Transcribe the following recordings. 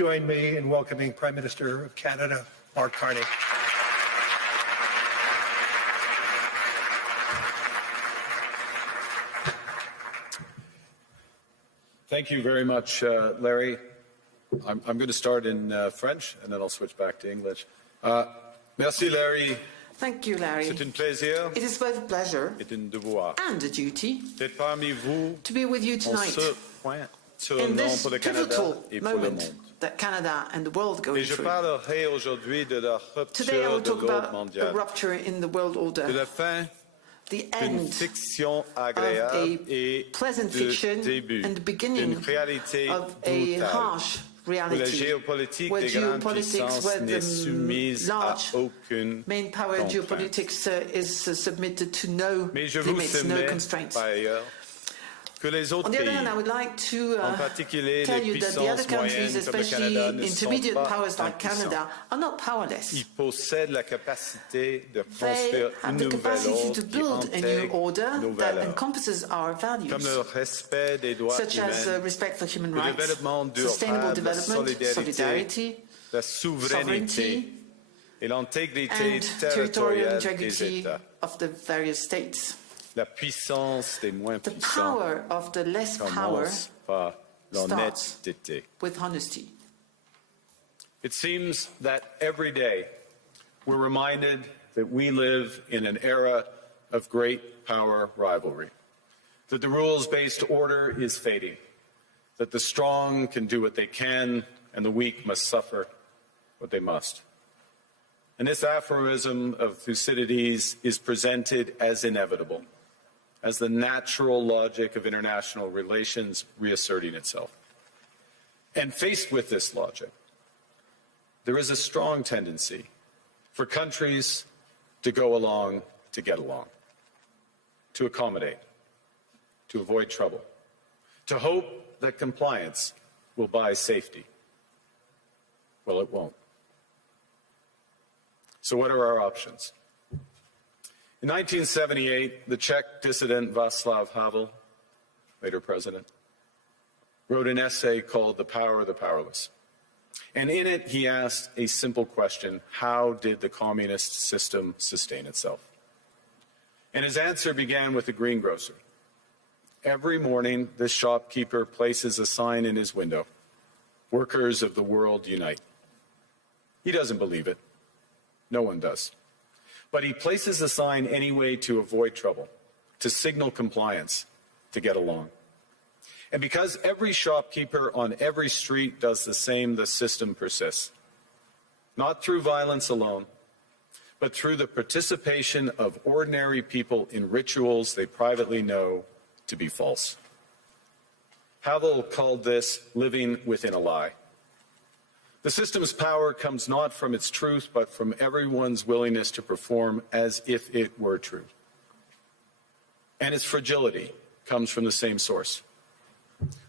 join me in welcoming Prime Minister of Canada, Mark Carney. Thank you very much, Larry. I'm going to start in French, and then I'll switch back to English. Merci, Larry. Thank you, Larry. C'est un plaisir. It is both a pleasure et un devoir and a duty d'être parmi vous to be with you tonight in this pivotal moment that Canada and the world go through. Today I will talk about the rupture in the world order, the end of a pleasant fiction and the beginning of a harsh reality, where geopolitics, where the large main power geopolitics is submitted to no limits, no constraints. On the other hand, I would like to tell you that the other countries, especially intermediate powers like Canada, are not powerless. They have the capacity to build a new order that encompasses our values, such as respect for human rights, sustainable development, solidarity, sovereignty, and territorial integrity of the various states. La puissance des moins the power of the less power starts with honesty. It seems that every day we're reminded that we live in an era of great power rivalry, that the rules-based order is fading, that the strong can do what they can and the weak must suffer what they must. And this aphorism of Thucydides is presented as inevitable, as the natural logic of international relations reasserting itself. And faced with this logic, there is a strong tendency for countries to go along to get along, to accommodate, to avoid trouble, to hope that compliance will buy safety. Well, it won't. So what are our options? In 1978, the Czech dissident Václav Havel, later president, wrote an essay called The Power of the Powerless. And in it, he asked a simple question: how did the communist system sustain itself? And his answer began with a greengrocer. Every morning, this shopkeeper places a sign in his window: "Workers of the world unite." He doesn't believe it. No one does. But he places the sign anyway to avoid trouble, to signal compliance, to get along. And because every shopkeeper on every street does the same, the system persists. Not through violence alone, but through the participation of ordinary people in rituals they privately know to be false. Havel called this living within a lie. The system's power comes not from its truth, but from everyone's willingness to perform as if it were true. And its fragility comes from the same source.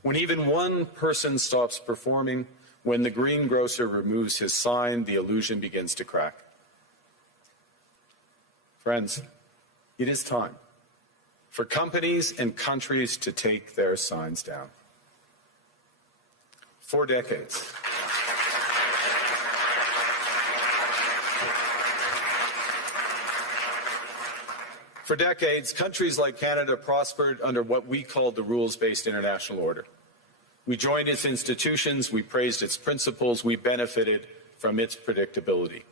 When even one person stops performing, when the greengrocer removes his sign, the illusion begins to crack. Friends, it is time for companies and countries to take their signs down. For decades, countries like Canada prospered under what we called the rules-based international order. We joined its institutions, we praised its principles, we benefited from its predictability.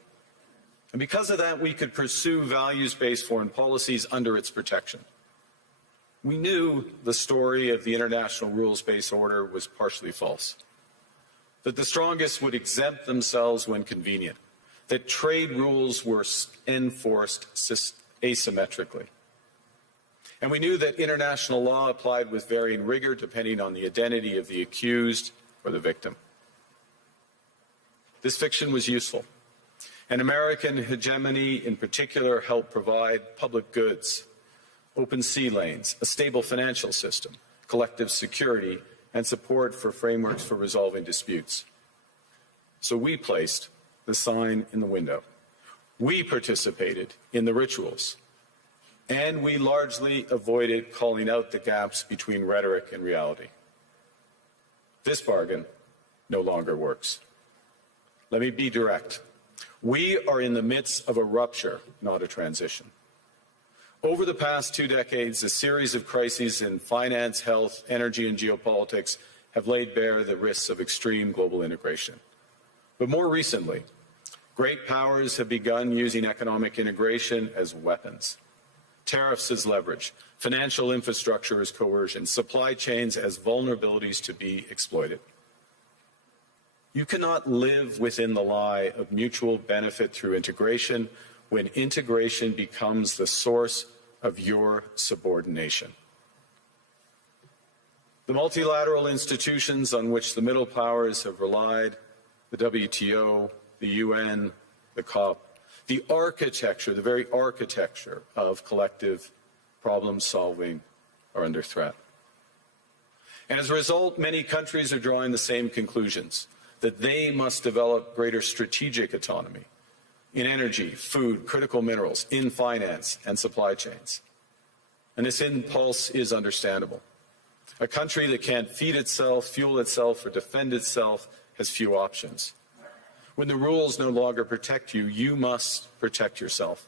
And because of that, we could pursue values-based foreign policies under its protection. We knew the story of the international rules-based order was partially false, that the strongest would exempt themselves when convenient, that trade rules were enforced asymmetrically. And we knew that international law applied with varying rigor depending on the identity of the accused or the victim. This fiction was useful, and American hegemony in particular helped provide public goods, open sea lanes, a stable financial system, collective security, and support for frameworks for resolving disputes. So we placed the sign in the window. We participated in the rituals, and we largely avoided calling out the gaps between rhetoric and reality. This bargain no longer works. Let me be direct. We are in the midst of a rupture, not a transition. Over the past 2 decades, a series of crises in finance, health, energy, and geopolitics have laid bare the risks of extreme global integration. But more recently, great powers have begun using economic integration as weapons. Tariffs as leverage, financial infrastructure as coercion, supply chains as vulnerabilities to be exploited. You cannot live within the lie of mutual benefit through integration when integration becomes the source of your subordination. The multilateral institutions on which the middle powers have relied, the WTO, the UN, the COP, the architecture, the very architecture of collective problem solving are under threat. And as a result, many countries are drawing the same conclusions, that they must develop greater strategic autonomy in energy, food, critical minerals, in finance and supply chains. And this impulse is understandable. A country that can't feed itself, fuel itself, or defend itself has few options. When the rules no longer protect you, you must protect yourself.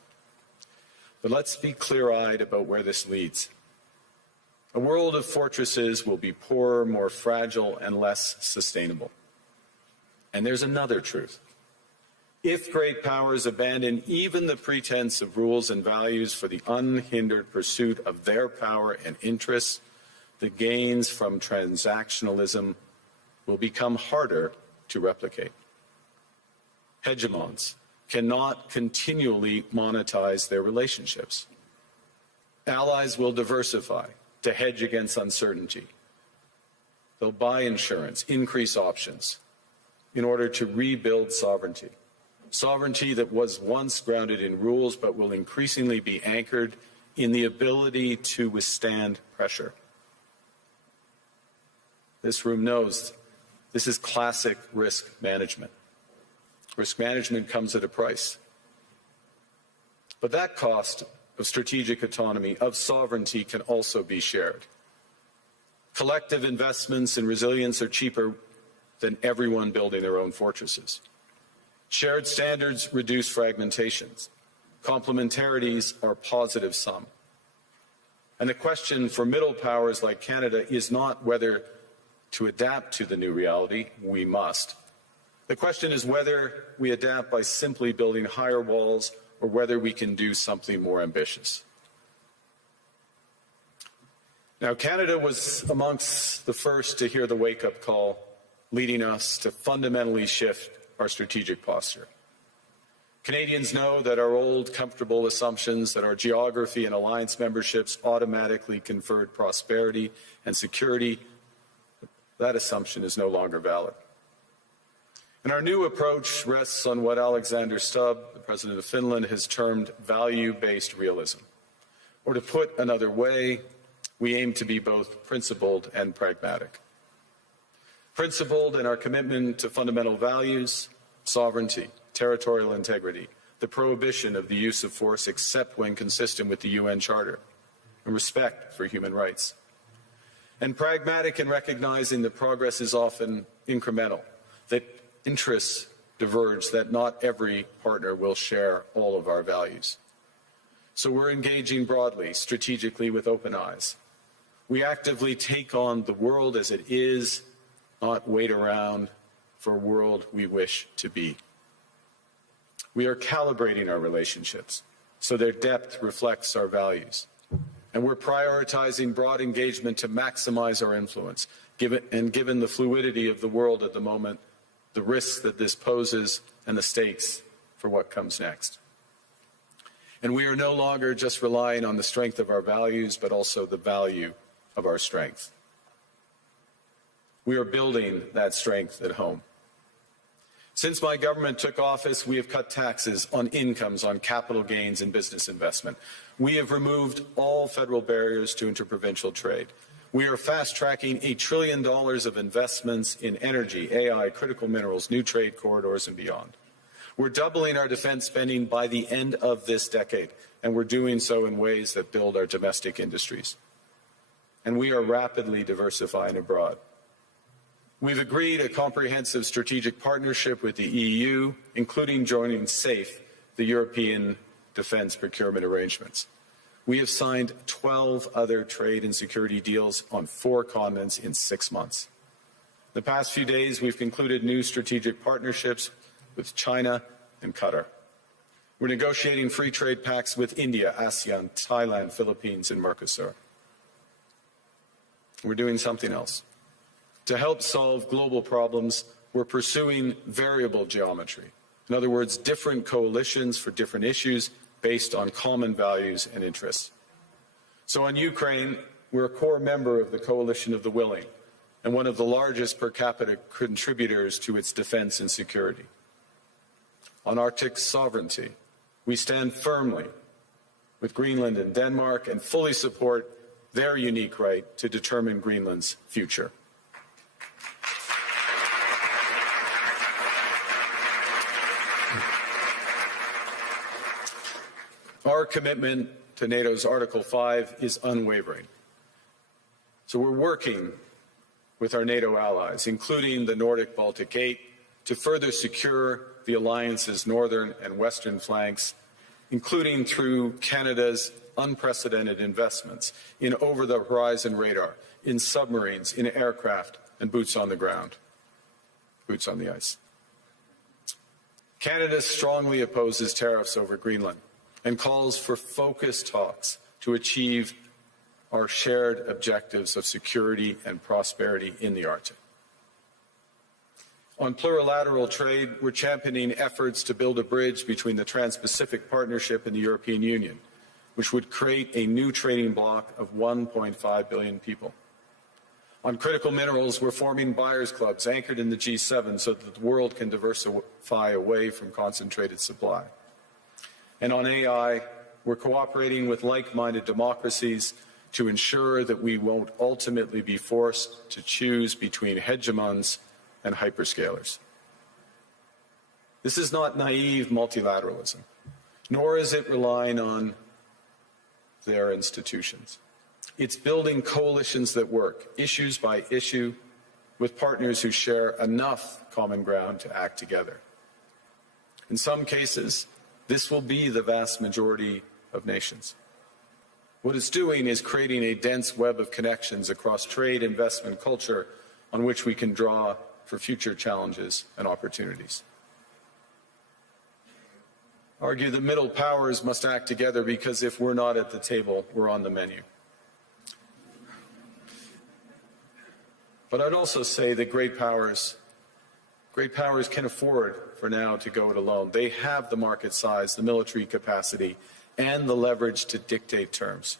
But let's be clear-eyed about where this leads. A world of fortresses will be poorer, more fragile, and less sustainable. And there's another truth. If great powers abandon even the pretense of rules and values for the unhindered pursuit of their power and interests, the gains from transactionalism will become harder to replicate. Hegemons cannot continually monetize their relationships. Allies will diversify to hedge against uncertainty. They'll buy insurance, increase options in order to rebuild sovereignty. Sovereignty that was once grounded in rules but will increasingly be anchored in the ability to withstand pressure. This room knows this is classic risk management. Risk management comes at a price. But that cost of strategic autonomy, of sovereignty, can also be shared. Collective investments in resilience are cheaper than everyone building their own fortresses. Shared standards reduce fragmentations. Complementarities are positive sum. And the question for middle powers like Canada is not whether to adapt to the new reality. We must. The question is whether we adapt by simply building higher walls or whether we can do something more ambitious. Now, Canada was amongst the first to hear the wake-up call, leading us to fundamentally shift our strategic posture. Canadians know that our old, comfortable assumptions that our geography and alliance memberships automatically conferred prosperity and security, that assumption is no longer valid. And our new approach rests on what Alexander Stubb, the President of Finland, has termed value-based realism. Or to put another way, we aim to be both principled and pragmatic. Principled in our commitment to fundamental values, sovereignty, territorial integrity, the prohibition of the use of force except when consistent with the UN Charter, and respect for human rights. And pragmatic in recognizing that progress is often incremental, that interests diverge, that not every partner will share all of our values. So we're engaging broadly, strategically, with open eyes. We actively take on the world as it is, not wait around for a world we wish to be. We are calibrating our relationships so their depth reflects our values. And we're prioritizing broad engagement to maximize our influence, given the fluidity of the world at the moment, the risks that this poses, and the stakes for what comes next. And we are no longer just relying on the strength of our values, but also the value of our strength. We are building that strength at home. Since my government took office, we have cut taxes on incomes, on capital gains and business investment. We have removed all federal barriers to interprovincial trade. We are fast-tracking $1 trillion of investments in energy, AI, critical minerals, new trade corridors, and beyond. We're doubling our defense spending by the end of this decade, and we're doing so in ways that build our domestic industries. And we are rapidly diversifying abroad. We've agreed a comprehensive strategic partnership with the EU, including joining SAFE, the European Defence Procurement Arrangements. We have signed 12 other trade and security deals on 4 continents in 6 months. The past few days, we've concluded new strategic partnerships with China and Qatar. We're negotiating free trade pacts with India, ASEAN, Thailand, Philippines, and Mercosur. We're doing something else. To help solve global problems, we're pursuing variable geometry. In other words, different coalitions for different issues based on common values and interests. So on Ukraine, we're a core member of the Coalition of the Willing and one of the largest per capita contributors to its defense and security. On Arctic sovereignty, we stand firmly with Greenland and Denmark and fully support their unique right to determine Greenland's future. Our commitment to NATO's Article 5 is unwavering. So we're working with our NATO allies, including the Nordic-Baltic 8, to further secure the alliance's northern and western flanks, including through Canada's unprecedented investments in over-the-horizon radar, in submarines, in aircraft, and boots on the ground, boots on the ice. Canada strongly opposes tariffs over Greenland and calls for focused talks to achieve our shared objectives of security and prosperity in the Arctic. On plurilateral trade, we're championing efforts to build a bridge between the Trans-Pacific Partnership and the European Union, which would create a new trading bloc of 1.5 billion people. On critical minerals, we're forming buyers' clubs anchored in the G7 so that the world can diversify away from concentrated supply. And on AI, we're cooperating with like-minded democracies to ensure that we won't ultimately be forced to choose between hegemons and hyperscalers. This is not naive multilateralism, nor is it relying on their institutions. It's building coalitions that work, issues by issue, with partners who share enough common ground to act together. In some cases, this will be the vast majority of nations. What it's doing is creating a dense web of connections across trade, investment, culture, on which we can draw for future challenges and opportunities. Argue the middle powers must act together because if we're not at the table, we're on the menu. But I'd also say that great powers can afford for now to go it alone. They have the market size, the military capacity, and the leverage to dictate terms.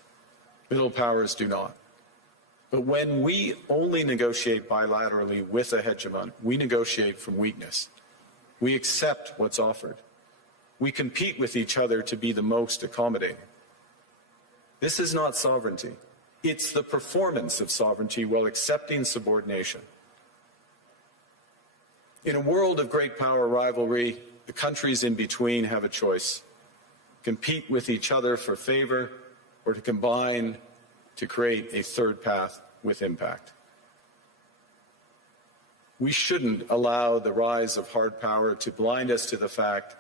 Middle powers do not. But when we only negotiate bilaterally with a hegemon, we negotiate from weakness. We accept what's offered. We compete with each other to be the most accommodating. This is not sovereignty. It's the performance of sovereignty while accepting subordination. In a world of great power rivalry, the countries in between have a choice: compete with each other for favor or to combine to create a third path with impact. We shouldn't allow the rise of hard power to blind us to the fact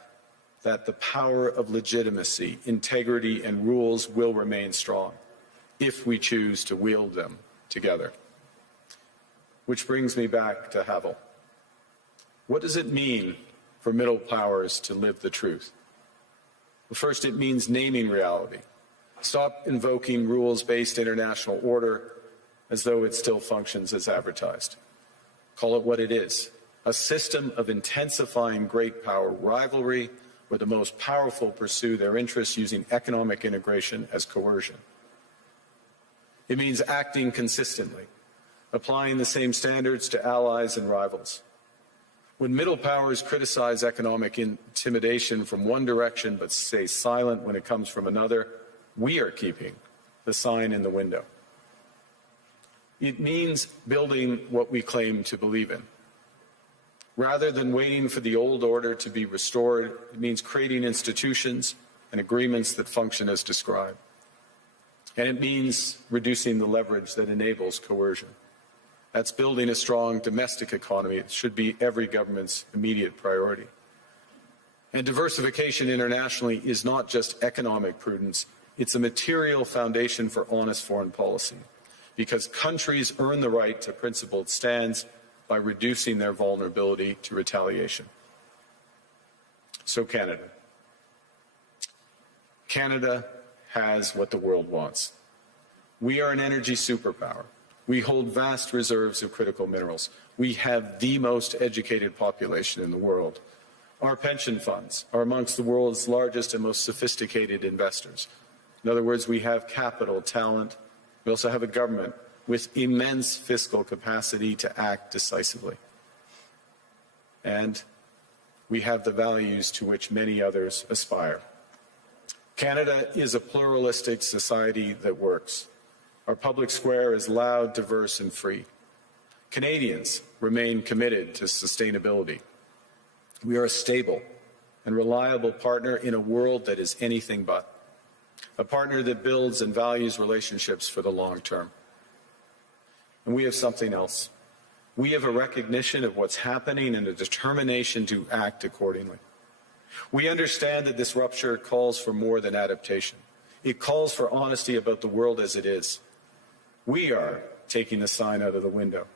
that the power of legitimacy, integrity, and rules will remain strong if we choose to wield them together. Which brings me back to Havel. What does it mean for middle powers to live the truth? Well, first, it means naming reality. Stop invoking rules-based international order as though it still functions as advertised. Call it what it is: a system of intensifying great power rivalry where the most powerful pursue their interests using economic integration as coercion. It means acting consistently, applying the same standards to allies and rivals. When middle powers criticize economic intimidation from one direction but stay silent when it comes from another, we are keeping the sign in the window. It means building what we claim to believe in. Rather than waiting for the old order to be restored, it means creating institutions and agreements that function as described. And it means reducing the leverage that enables coercion. That's building a strong domestic economy. It should be every government's immediate priority. And diversification internationally is not just economic prudence, it's a material foundation for honest foreign policy, because countries earn the right to principled stands by reducing their vulnerability to retaliation. So Canada. Canada has what the world wants. We are an energy superpower. We hold vast reserves of critical minerals. We have the most educated population in the world. Our pension funds are amongst the world's largest and most sophisticated investors. In other words, we have capital, talent. We also have a government with immense fiscal capacity to act decisively. And we have the values to which many others aspire. Canada is a pluralistic society that works. Our public square is loud, diverse, and free. Canadians remain committed to sustainability. We are a stable and reliable partner in a world that is anything but. A partner that builds and values relationships for the long term. And we have something else. We have a recognition of what's happening and a determination to act accordingly. We understand that this rupture calls for more than adaptation. It calls for honesty about the world as it is. We are taking the sign out of the window.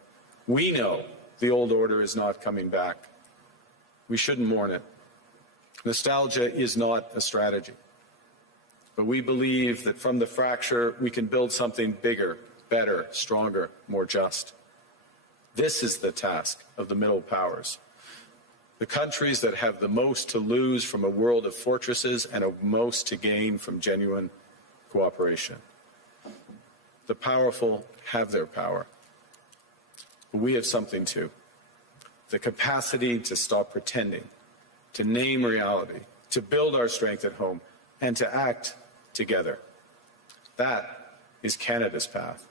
We know the old order is not coming back. We shouldn't mourn it. Nostalgia is not a strategy. But we believe that from the fracture, we can build something bigger, better, stronger, more just. This is the task of the middle powers. The countries that have the most to lose from a world of fortresses and the most to gain from genuine cooperation. The powerful have their power. But we have something too. The capacity to stop pretending, to name reality, to build our strength at home, and to act together. That is Canada's path.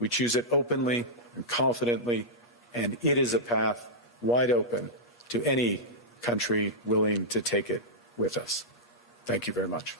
We choose it openly and confidently, and it is a path wide open to any country willing to take it with us. Thank you very much.